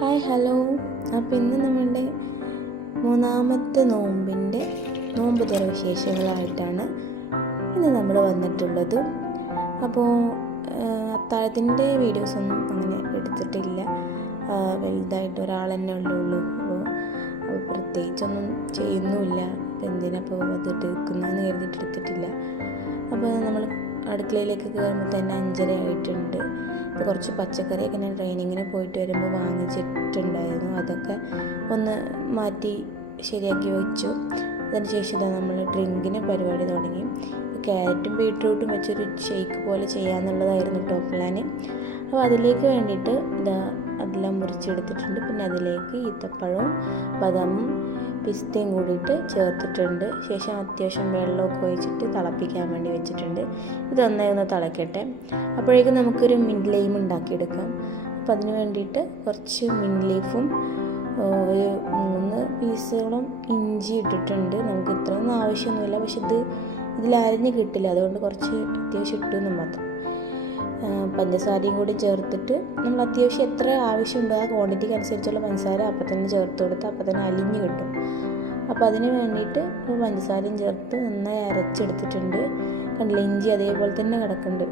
Hi hello. അപ്പോൾ ഇന്ന് നമ്മളുടെ മൂന്നാമത്തെ നോമ്പ് തുറ വിശേഷങ്ങളായിട്ടാണ് ഇന്ന് നമ്മൾ വന്നിട്ടുള്ളത്. അപ്പോൾ അത്താഴത്തിൻ്റെ വീഡിയോസൊന്നും അങ്ങനെ എടുത്തിട്ടില്ല. വലുതായിട്ട് ഒരാൾ തന്നെ ഉള്ളൂ. അപ്പോൾ പ്രത്യേകിച്ചൊന്നും ചെയ്യുന്നുമില്ല. അപ്പോൾ എന്തിനപ്പോൾ അത് എടുക്കുന്നതെന്ന് കരുതിയിട്ട് എടുത്തിട്ടില്ല. അപ്പോൾ നമ്മൾ അടുക്കളയിലേക്ക് കയറുമ്പോൾ തന്നെ 5:30 ആയിട്ടുണ്ട്. അപ്പോൾ കുറച്ച് പച്ചക്കറിയൊക്കെ ഞാൻ ട്രെയിനിങ്ങിന് പോയിട്ട് വരുമ്പോൾ വാങ്ങിച്ചിട്ടുണ്ടായിരുന്നു. അതൊക്കെ ഒന്ന് മാറ്റി ശരിയാക്കി വെച്ചു. അതിനുശേഷം നമ്മൾ ഡ്രിങ്കിന് പരിപാടി തുടങ്ങി. ക്യാരറ്റും ബീട്രൂട്ടും വെച്ചൊരു ഷേക്ക് പോലെ ചെയ്യാമെന്നുള്ളതായിരുന്നു പ്ലാൻ. അപ്പോൾ അതിലേക്ക് വേണ്ടിയിട്ട് അതെല്ലാം മുറിച്ചെടുത്തിട്ടുണ്ട്. പിന്നെ അതിലേക്ക് ഈത്തപ്പഴവും ബദാമും പിസ്തയും കൂടിയിട്ട് ചേർത്തിട്ടുണ്ട്. ശേഷം അത്യാവശ്യം വെള്ളമൊക്കെ ഒഴിച്ചിട്ട് തിളപ്പിക്കാൻ വേണ്ടി വെച്ചിട്ടുണ്ട്. ഇതൊന്നായി ഒന്ന് തിളക്കട്ടെ. അപ്പോഴേക്കും നമുക്കൊരു മിൻറ്റ് ലൈം ഉണ്ടാക്കിയെടുക്കാം. അപ്പോൾ അതിന് വേണ്ടിയിട്ട് കുറച്ച് മിൻറ്റ് ലീഫും ഒരു 3 പീസോളം ഇഞ്ചി ഇട്ടിട്ടുണ്ട്. നമുക്ക് ഇത്രയൊന്നും ആവശ്യമൊന്നുമില്ല, പക്ഷെ ഇതിൽ അരിഞ്ഞ് കിട്ടില്ല, അതുകൊണ്ട് കുറച്ച് അത്യാവശ്യം ഇട്ടെന്ന് മാത്രം. പഞ്ചസാരയും കൂടി ചേർത്തിട്ട് നമ്മൾ അത്യാവശ്യം എത്ര ആവശ്യമുണ്ടോ ആ ക്വാണ്ടിറ്റിക്ക് അനുസരിച്ചുള്ള പഞ്ചസാര അപ്പം തന്നെ ചേർത്ത് കൊടുത്ത് അപ്പം തന്നെ അലിഞ്ഞ് കിട്ടും. അപ്പോൾ അതിന് വേണ്ടിയിട്ട് പഞ്ചസാരയും ചേർത്ത് നന്നായി അരച്ചെടുത്തിട്ടുണ്ട്. കണ്ടില്ല, ഇഞ്ചി അതേപോലെ തന്നെ കിടക്കുന്നുണ്ട്.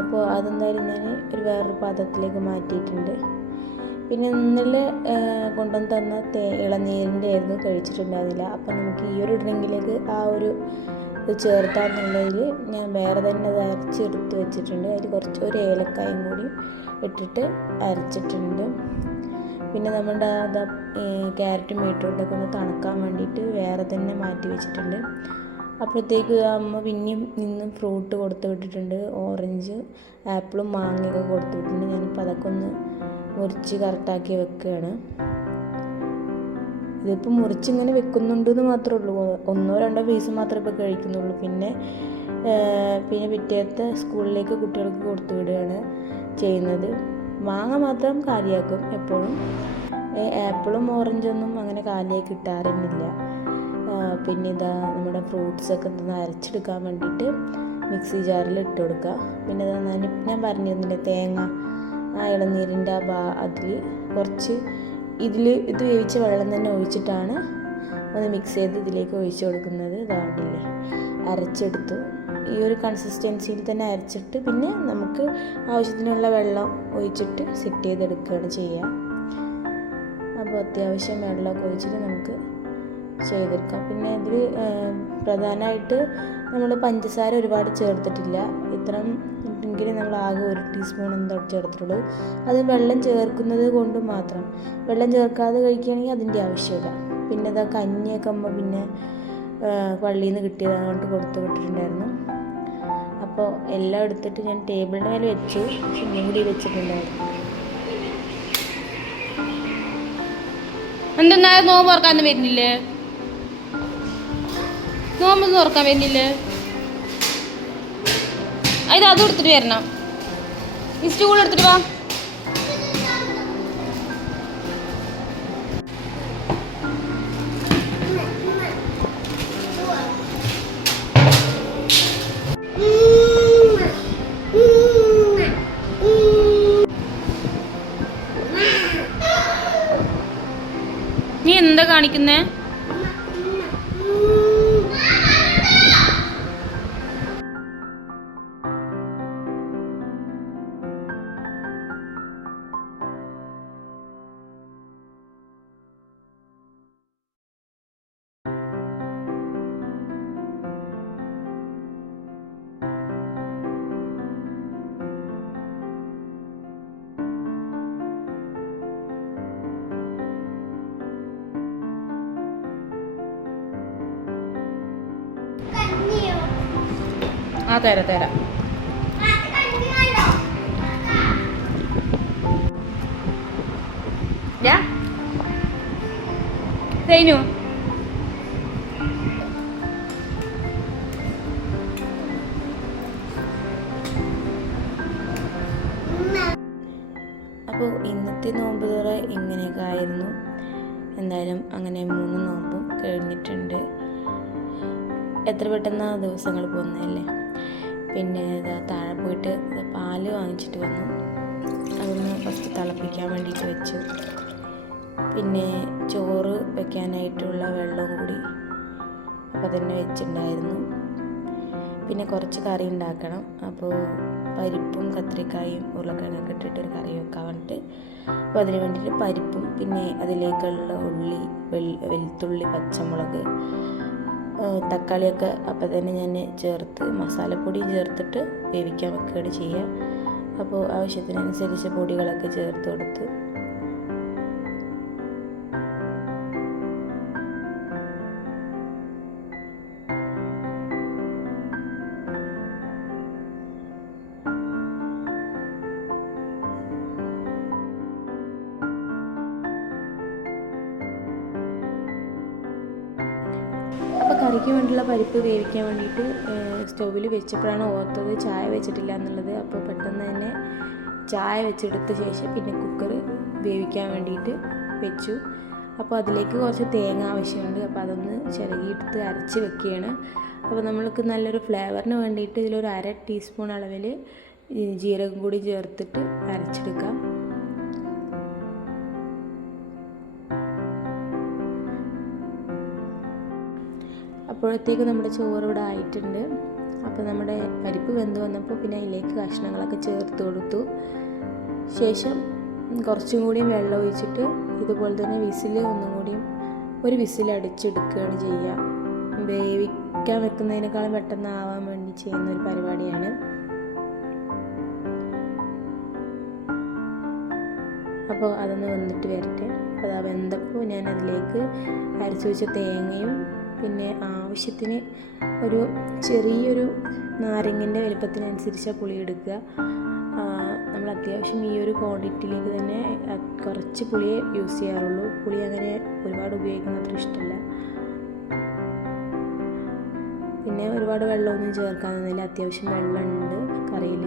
അപ്പോൾ അതെന്തായാലും ഞാൻ വേറൊരു പാത്രത്തിലേക്ക് മാറ്റിയിട്ടുണ്ട്. പിന്നെ ഇന്നലെ കൊണ്ടുവന്ന് തന്ന ഇളനീരിൻ്റെ ആയിരുന്നു, കഴിച്ചിട്ടുണ്ടായിരുന്നില്ല. അപ്പം നമുക്ക് ഈ ഒരു ഡ്രിങ്കിലേക്ക് ആ ഒരു ചേർത്താന്നുള്ളതിൽ ഞാൻ വേറെ തന്നെ അത് അരച്ചെടുത്ത് വെച്ചിട്ടുണ്ട്. അതിൽ ഒരു ഏലക്കായും കൂടി ഇട്ടിട്ട് അരച്ചിട്ടുണ്ട്. പിന്നെ നമ്മുടെ ക്യാരറ്റും ബീട്രൂട്ടൊക്കെ ഒന്ന് തണുക്കാൻ വേണ്ടിയിട്ട് വേറെ തന്നെ മാറ്റി വെച്ചിട്ടുണ്ട്. അപ്പോഴത്തേക്ക് അമ്മ പിന്നെയും നിന്നും ഫ്രൂട്ട് കൊടുത്ത് വിട്ടിട്ടുണ്ട്. ഓറഞ്ച്, ആപ്പിളും മാങ്ങയൊക്കെ കൊടുത്ത് വിട്ടിട്ടുണ്ട്. ഞാനിപ്പോൾ അതൊക്കെ ഒന്ന് മുറിച്ച് കറക്റ്റാക്കി വെക്കുകയാണ്. ഇതിപ്പോൾ മുറിച്ചിങ്ങനെ വെക്കുന്നുണ്ടെന്ന് മാത്രമേ ഉള്ളൂ. 1-2 പീസ് മാത്രമേ ഇപ്പോൾ കഴിക്കുന്നുള്ളൂ. പിന്നെ പിറ്റേത്തെ സ്കൂളിലേക്ക് കുട്ടികൾക്ക് കൊടുത്തു വിടുകയാണ് ചെയ്യുന്നത്. മാങ്ങ മാത്രം കാലിയാക്കും എപ്പോഴും. ആപ്പിളും ഓറഞ്ചൊന്നും അങ്ങനെ കാലിയാക്കി കിട്ടാറൊന്നുമില്ല. പിന്നെ നമ്മുടെ ഫ്രൂട്ട്സൊക്കെ ഒന്ന് അരച്ചെടുക്കാൻ വേണ്ടിയിട്ട് മിക്സി ജാറിൽ ഇട്ട് കൊടുക്കുക. പിന്നെ ഞാൻ പറഞ്ഞിരുന്നില്ലേ, തേങ്ങ ആ ഇളനീരിൻ്റെ അതിൽ കുറച്ച് ഇത് വേവിച്ച വെള്ളം തന്നെ ഒഴിച്ചിട്ടാണ് ഒന്ന് മിക്സ് ചെയ്ത് ഇതിലേക്ക് ഒഴിച്ചു കൊടുക്കുന്നത്. ഇതാണ്ടില്ലേ, അരച്ചെടുത്തു. ഈ ഒരു കൺസിസ്റ്റൻസിയിൽ തന്നെ അരച്ചിട്ട് പിന്നെ നമുക്ക് ആവശ്യത്തിനുള്ള വെള്ളം ഒഴിച്ചിട്ട് സെറ്റ് ചെയ്തെടുക്കുകയാണ് ചെയ്യുക. അപ്പോൾ അത്യാവശ്യം വെള്ളമൊക്കെ ഒഴിച്ചിട്ട് നമുക്ക് ചെയ്തെടുക്കാം. പിന്നെ ഇതിൽ പ്രധാനമായിട്ട് നമ്മൾ പഞ്ചസാര ഒരുപാട് ചേർത്തിട്ടില്ല. ഇത്രയും എങ്കിലും നമ്മൾ ആകെ 1 ടീസ്പൂൺ എന്തോ ചേർത്തിട്ടുള്ളൂ. അത് വെള്ളം ചേർക്കുന്നത് കൊണ്ട് മാത്രം. വെള്ളം ചേർക്കാതെ കഴിക്കുകയാണെങ്കിൽ അതിൻ്റെ ആവശ്യമില്ല. പിന്നെ കഞ്ഞിയൊക്കെ ആകുമ്പോൾ പിന്നെ പള്ളിയിൽ നിന്ന് കിട്ടിയത് അതുകൊണ്ട് കൊടുത്തു വിട്ടിട്ടുണ്ടായിരുന്നു. അപ്പോൾ എല്ലാം എടുത്തിട്ട് ഞാൻ ടേബിളിൻ്റെ മേലെ വെച്ചു. പക്ഷെ കൂടി വെച്ചിട്ടുണ്ടായിരുന്നു. എന്തെന്നാ നോമ്പ് തുറക്കാൻ വരുന്നില്ലേ? നോമ്പ് തുറക്കാൻ വരുന്നില്ലേ? അത് എടുത്തിട്ട് വരണം. ഈ സ്റ്റൂൾ എടുത്തിട്ട് വാ. നീ എന്താ കാണിക്കുന്നേ? ആ തരാം. സൈനു അപ്പോൾ ഇന്നത്തെ നോമ്പ് തുറ ഇങ്ങനെയൊക്കെ ആയിരുന്നു. എന്തായാലും അങ്ങനെ 3 നോമ്പും കഴിഞ്ഞിട്ടുണ്ട്. എത്ര പെട്ടെന്ന് ദിവസങ്ങൾ പോകുന്നതല്ലേ. പിന്നെ താഴെ പോയിട്ട് പാല് വാങ്ങിച്ചിട്ട് വന്നു. അതൊന്ന് ഫസ്റ്റ് തിളപ്പിക്കാൻ വേണ്ടിയിട്ട് വെച്ചു. പിന്നെ ചോറ് വെക്കാനായിട്ടുള്ള വെള്ളവും കൂടി അപ്പോൾ തന്നെ വെച്ചിട്ടുണ്ടായിരുന്നു. പിന്നെ കുറച്ച് കറി ഉണ്ടാക്കണം. അപ്പോൾ പരിപ്പും കത്രിക്കായും ഉരുളക്കിഴങ്ങൊക്കെ ഇട്ടിട്ടൊരു കറി വെക്കാൻ വേണ്ടിയിട്ട്, അപ്പോൾ അതിന് വേണ്ടിയിട്ട് പരിപ്പും പിന്നെ അതിലേക്കുള്ള ഉള്ളി, വെളുത്തുള്ളി, പച്ചമുളക്, തക്കാളിയൊക്കെ അപ്പോൾ തന്നെ ഞാൻ ചേർത്ത് മസാലപ്പൊടിയും ചേർത്തിട്ട് വേവിക്കാൻ വെക്കുകയാണ് ചെയ്യുക. അപ്പോൾ ആവശ്യത്തിനനുസരിച്ച് പൊടികളൊക്കെ ചേർത്ത് കൊടുത്ത് അപ്പോൾ കറിക്ക് വേണ്ടിയുള്ള പരിപ്പ് വേവിക്കാൻ വേണ്ടിയിട്ട് സ്റ്റൗവിൽ വെച്ചപ്പോഴാണ് ഓർത്തത് ചായ വെച്ചിട്ടില്ല എന്നുള്ളത്. അപ്പോൾ പെട്ടെന്ന് തന്നെ ചായ വെച്ചെടുത്ത ശേഷം പിന്നെ കുക്കർ വേവിക്കാൻ വേണ്ടിയിട്ട് വെച്ചു. അപ്പോൾ അതിലേക്ക് കുറച്ച് തേങ്ങ ആവശ്യമുണ്ട്. അപ്പോൾ അതൊന്ന് ചിരകിയെടുത്ത് അരച്ച് വെക്കുകയാണ്. അപ്പോൾ നമ്മൾക്ക് നല്ലൊരു ഫ്ലേവറിന് വേണ്ടിയിട്ട് ഇതിലൊരു 1/2 ടീസ്പൂൺ അളവിൽ ജീരകം കൂടി ചേർത്തിട്ട് അരച്ചെടുക്കാം. അപ്പോഴത്തേക്ക് നമ്മുടെ ചോറ് ഇവിടെ ആയിട്ടുണ്ട്. അപ്പോൾ നമ്മുടെ പരിപ്പ് വെന്ത് വന്നപ്പോൾ പിന്നെ അതിലേക്ക് കഷ്ണങ്ങളൊക്കെ ചേർത്ത് കൊടുത്തു. ശേഷം കുറച്ചും കൂടിയും വെള്ളം ഒഴിച്ചിട്ട് ഇതുപോലെ തന്നെ ഒന്നും കൂടിയും ഒരു വിസിൽ അടിച്ചെടുക്കുകയാണ് ചെയ്യുക. വേവിക്കാൻ വെക്കുന്നതിനേക്കാളും പെട്ടെന്ന് ആവാൻ വേണ്ടി ചെയ്യുന്ന ഒരു പരിപാടിയാണ്. അപ്പോൾ അതൊന്ന് വന്നിട്ട് വരട്ടെ. അപ്പോൾ അത് വെന്തപ്പോൾ ഞാൻ അതിലേക്ക് അരച്ച് വെച്ച തേങ്ങയും പിന്നെ ആവശ്യത്തിന് ഒരു ചെറിയൊരു നാരങ്ങൻ്റെ വലുപ്പത്തിനനുസരിച്ച് പുളി എടുക്കുക. നമ്മൾ അത്യാവശ്യം ഈ ഒരു ക്വാണ്ടിറ്റിയിലേക്ക് തന്നെ കുറച്ച് പുളിയെ യൂസ് ചെയ്യാറുള്ളൂ. പുളി അങ്ങനെ ഒരുപാട് ഉപയോഗിക്കുന്നത് അത്ര ഇഷ്ടമല്ല. പിന്നെ ഒരുപാട് വെള്ളമൊന്നും ചേർക്കാനൊന്നുമില്ല, അത്യാവശ്യം വെള്ളമുണ്ട് കറിയിൽ.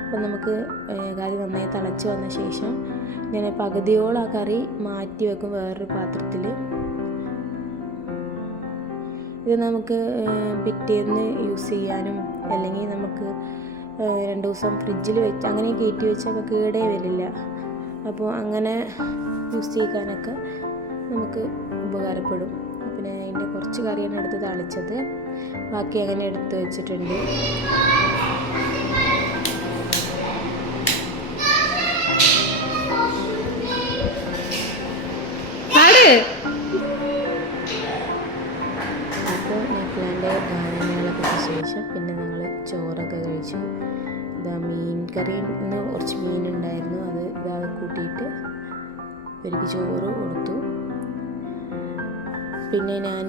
അപ്പം നമുക്ക് കറി നന്നായി തിളച്ച് വന്ന ശേഷം ഞാൻ പകുതിയോളം ആ കറി മാറ്റി വെക്കും വേറൊരു പാത്രത്തിൽ. ഇത് നമുക്ക് പിറ്റേന്ന് യൂസ് ചെയ്യാനും അല്ലെങ്കിൽ നമുക്ക് 2 ദിവസം ഫ്രിഡ്ജിൽ വെച്ച് അങ്ങനെ കയറ്റി വെച്ചാൽ കേടേ വരില്ല. അപ്പോൾ അങ്ങനെ യൂസ് ചെയ്യാനൊക്കെ നമുക്ക് ഉപകാരപ്പെടും. പിന്നെ അതിൻ്റെ കുറച്ച് കറിയാണ് എടുത്ത് തളിച്ചത്, ബാക്കി അങ്ങനെ എടുത്ത് വെച്ചിട്ടുണ്ട്. അപ്പോൾ നെഫ്ലാൻ്റെ ഗാനങ്ങളൊക്കെ ശേഷം പിന്നെ ഞങ്ങൾ ചോറൊക്കെ കഴിച്ചു. ഇതാ മീൻ കറിയിൽ കുറച്ച് മീനുണ്ടായിരുന്നു, അത് കൂട്ടിയിട്ട് എനിക്ക് ചോറ് കൊടുത്തു. പിന്നെ ഞാൻ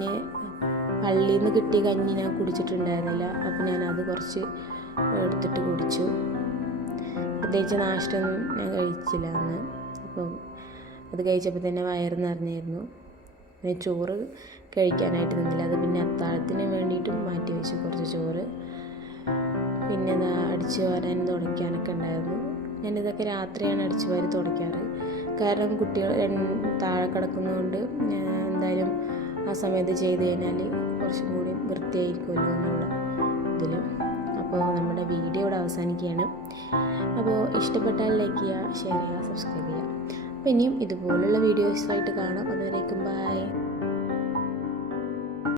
പള്ളിയിൽ നിന്ന് കിട്ടിയ കഞ്ഞി ഞാൻ കുടിച്ചിട്ടുണ്ടായിരുന്നില്ല. അപ്പോൾ ഞാനത് കുറച്ച് എടുത്തിട്ട് കുടിച്ചു. പ്രത്യേകിച്ച് നാഷ്ടമൊന്നും ഞാൻ കഴിച്ചില്ല അന്ന്. അപ്പോൾ അത് കഴിച്ചപ്പോൾ തന്നെ വയറ് നിറഞ്ഞായിരുന്നു. പിന്നെ ചോറ് കഴിക്കാനായിട്ട് നിന്നില്ല, അത് പിന്നെ അത്താഴത്തിന് വേണ്ടിയിട്ടും മാറ്റി വെച്ചു കുറച്ച് ചോറ്. പിന്നെ അടിച്ചു വാരാൻ തുടയ്ക്കാനൊക്കെ ഉണ്ടായിരുന്നു. ഞാനിതൊക്കെ രാത്രിയാണ് അടിച്ചു വാരി തുടയ്ക്കാറ്. കാരണം കുട്ടികൾ താഴെ കിടക്കുന്നതുകൊണ്ട് എന്തായാലും ആ സമയത്ത് ചെയ്ത് കഴിഞ്ഞാൽ കുറച്ചും കൂടി വൃത്തിയായിരിക്കുമല്ലോ എന്നുള്ള ഇതിൽ. അപ്പോൾ നമ്മുടെ വീഡിയോ ഇവിടെ അവസാനിക്കുകയാണ്. അപ്പോൾ ഇഷ്ടപ്പെട്ടാൽ ലൈക്ക് ചെയ്യുക, ഷെയർ ചെയ്യുക, സബ്സ്ക്രൈബ് ചെയ്യുക. അപ്പോൾ ഇനിയും ഇതുപോലുള്ള വീഡിയോസായിട്ട് കാണാം. അതുവരേക്കും ബൈ.